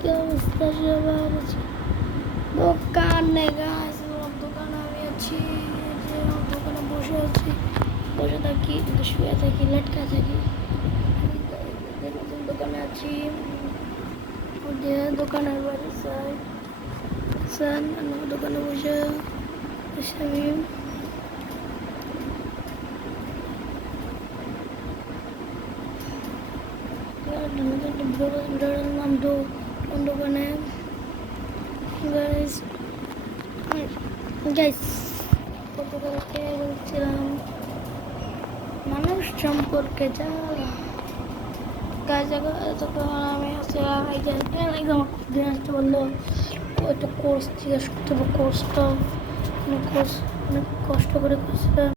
কি অবস্থা সবার? দোকানে গাছ, দোকানে আমি আছি, যে দোকানে বসে আছি, বসে থাকি, শুয়ে থাকি, লটকা থাকি। নতুন দোকানে আছি, দোকানের বাড়ি স্যার দোকানে বসে আমি নাম দোকানে গতকালকে বলছিলাম মানুষ সম্পর্কে যা তখন আমি একদম আসতে বললো একটা কোর্স জিজ্ঞাসা করতে হবে। কোর্সটা অনেক কষ্ট করে করছিলাম,